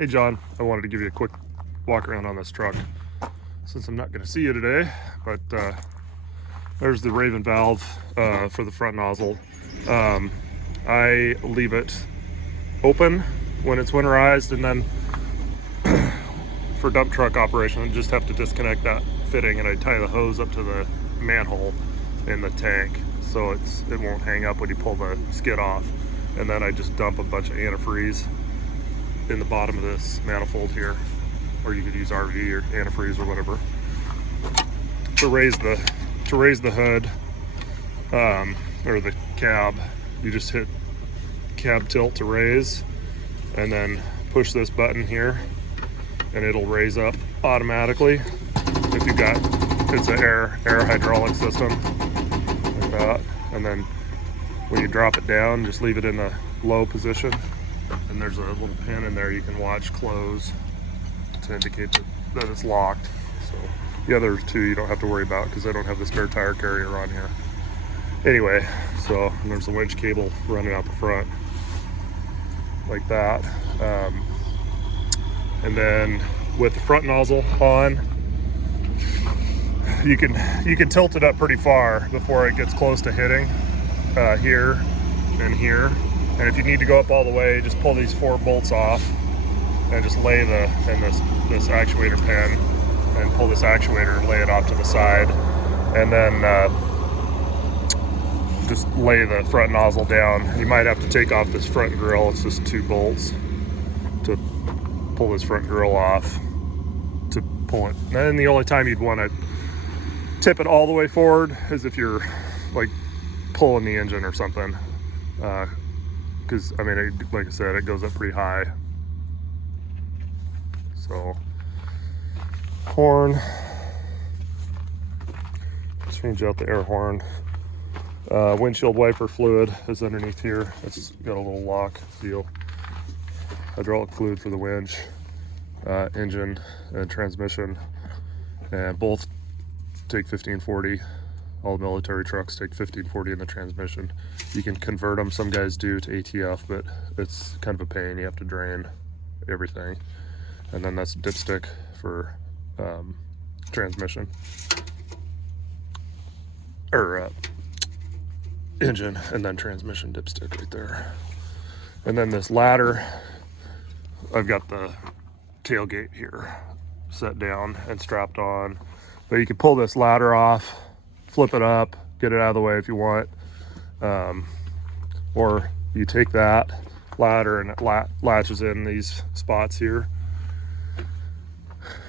Hey John, I wanted to give you a quick walk around on this truck since I'm not going to see you today, but there's the Raven valve for the front nozzle. I leave it open when it's winterized, and then for dump truck operation I just have to disconnect that fitting and I tie the hose up to the manhole in the tank so it won't hang up when you pull the skid off, and then I just dump a bunch of antifreeze in the bottom of this manifold here, or you could use RV or antifreeze or whatever to raise the hood or the cab. You just hit cab tilt to raise and then push this button here and it'll raise up automatically. If you've got, it's an air hydraulic system like that, and then when you drop it down, just leave it in the low position, and there's a little pin in there you can watch close to indicate that it's locked. So the other two you don't have to worry about because I don't have the spare tire carrier on here. Anyway, so there's a winch cable running out the front like that. And then with the front nozzle on, you can tilt it up pretty far before it gets close to hitting here and here. And if you need to go up all the way, just pull these 4 bolts off and just lay this actuator pin and pull this actuator and lay it off to the side, and then just lay the front nozzle down. You might have to take off this front grill. It's just 2 bolts to pull this front grill off to pull it. And then the only time you'd want to tip it all the way forward is if you're like pulling the engine or something, because I mean, like I said, it goes up pretty high. So horn, change out the air horn. Windshield wiper fluid is underneath here. It's got a little lock deal. Hydraulic fluid for the winch, engine and transmission, and both take 1540. All military trucks take 1540 in the transmission. You can convert them, some guys do, to ATF, but it's kind of a pain. You have to drain everything. And then that's dipstick for transmission, or engine, and then transmission dipstick right there. And then this ladder, I've got the tailgate here set down and strapped on, but you can pull this ladder off, flip it up, get it out of the way if you want, or you take that ladder and it latches in these spots here,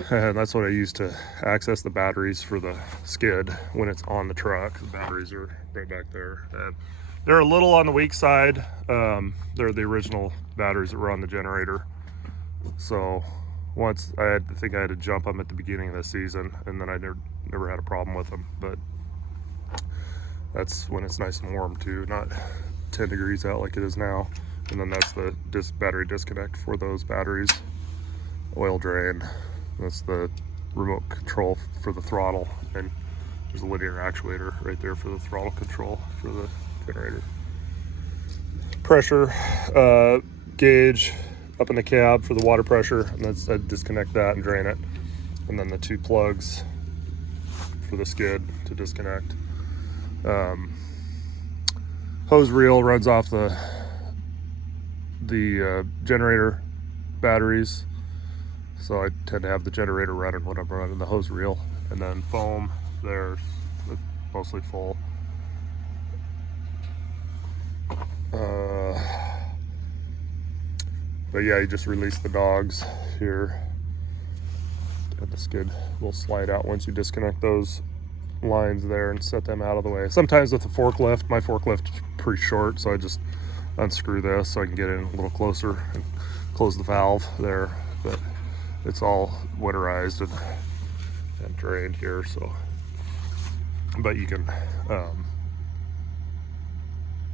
and that's what I use to access the batteries for the skid when it's on the truck. The batteries are right back there, and they're a little on the weak side. They're the original batteries that were on the generator. So once I think I had to jump them at the beginning of the season, and then I never had a problem with them. But that's when it's nice and warm too, not 10 degrees out like it is now. And then that's the battery disconnect for those batteries. Oil drain, that's the remote control for the throttle, and there's a linear actuator right there for the throttle control for the generator. Pressure gauge up in the cab for the water pressure, and that's, I disconnect that and drain it. And then the 2 plugs for the skid to disconnect. Hose reel runs off the generator batteries, so I tend to have the generator running when I'm running the hose reel. And then foam, there's mostly full. But yeah, you just release the dogs here, and the skid will slide out once you disconnect those lines there and set them out of the way. Sometimes with the forklift, my forklift is pretty short, so I just unscrew this so I can get in a little closer and close the valve there. But it's all winterized and drained here, so. But you can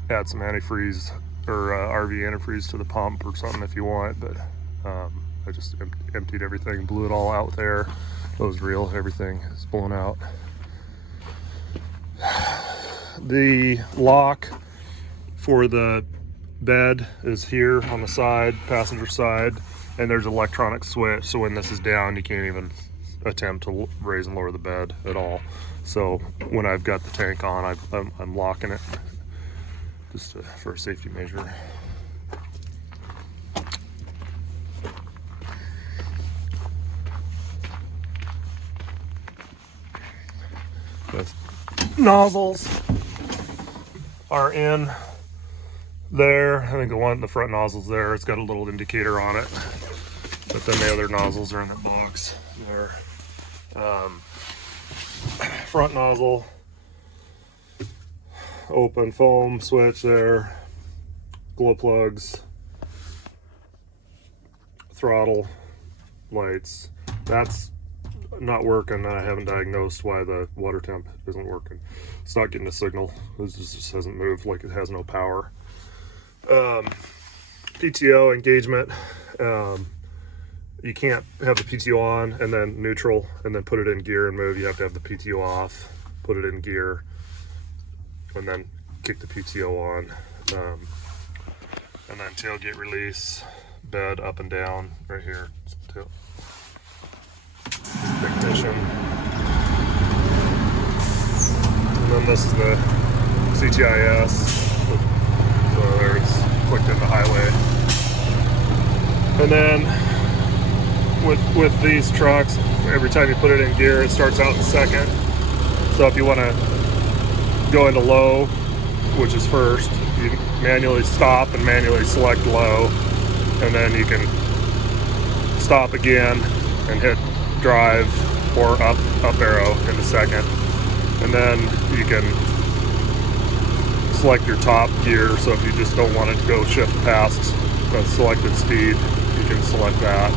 add some antifreeze or RV antifreeze to the pump or something if you want, but I just emptied everything, blew it all out with air. Hose reel, everything is blown out. The lock for the bed is here on the side, passenger side, and there's an electronic switch, so when this is down you can't even attempt to raise and lower the bed at all. So when I've got the tank on, I'm locking it just for a safety measure. The nozzles are in there. I think the front nozzle's there. It's got a little indicator on it, but then the other nozzles are in that box there. Front nozzle, open foam switch there, glow plugs, throttle, lights. That's not working. I haven't diagnosed why the water temp isn't working. It's not getting a signal. It just hasn't moved, like it has no power. PTO engagement. You can't have the PTO on and then neutral and then put it in gear and move. You have to have the PTO off, put it in gear, and then kick the PTO on. And then tailgate release, bed up and down right here. Ignition. And then this is the CTIS. So there it's clicked into highway. And then with these trucks, every time you put it in gear, it starts out in second. So if you want to go into low, which is first, you manually stop and manually select low, and then you can stop again and hit drive or up arrow into second, and then you can select your top gear. So if you just don't want it to go shift past the selected speed, you can select that,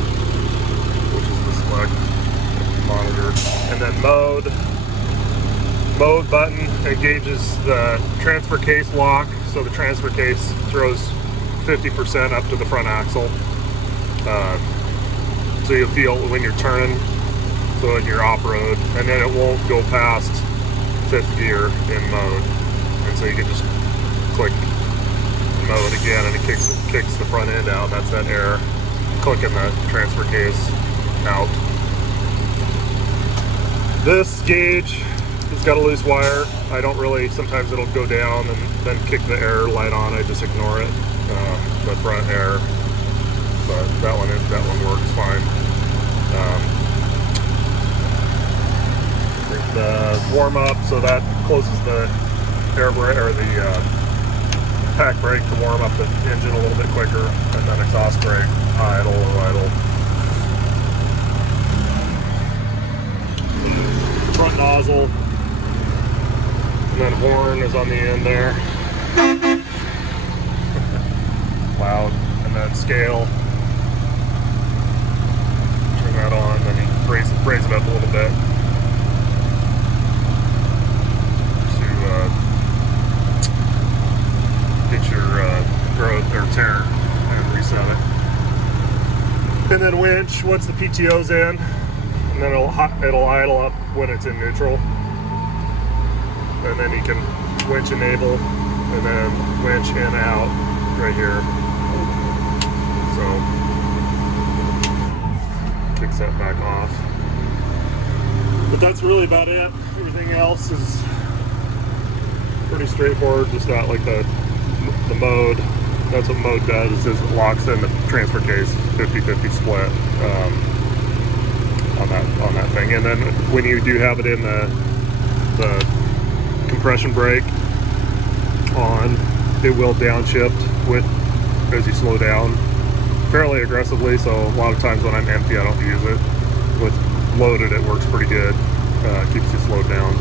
which is the select monitor. And then mode button engages the transfer case lock, so the transfer case throws 50% up to the front axle. So you'll feel when you're turning, so in your off-road, and then it won't go past 5th gear in mode. And so you can just click mode again and it kicks the front end out. That's that air. Clicking the transfer case out. This gauge has got a loose wire. I don't really, sometimes it'll go down and then kick the air light on. I just ignore it, the front air. But that one works fine. The warm up, so that closes the air brake or the pack brake to warm up the engine a little bit quicker, and then exhaust brake, idle or idle. Front nozzle, and then horn is on the end there. Loud, and then scale. Turn that on, then you raise it up a little bit to get your growth or tear and reset it. And then winch, once the PTO's in, and then it'll idle up when it's in neutral. And then you can winch enable, and then winch in out right here. So kicks that back off. But that's really about it. Everything else is pretty straightforward. Just that, like the mode. That's what mode does, is it locks in the transfer case 50-50 split on that thing. And then when you do have it in the compression brake on, it will downshift as you slow down fairly aggressively. So a lot of times when I'm empty, I don't use it. With loaded, it works pretty good. Keeps you slowed down.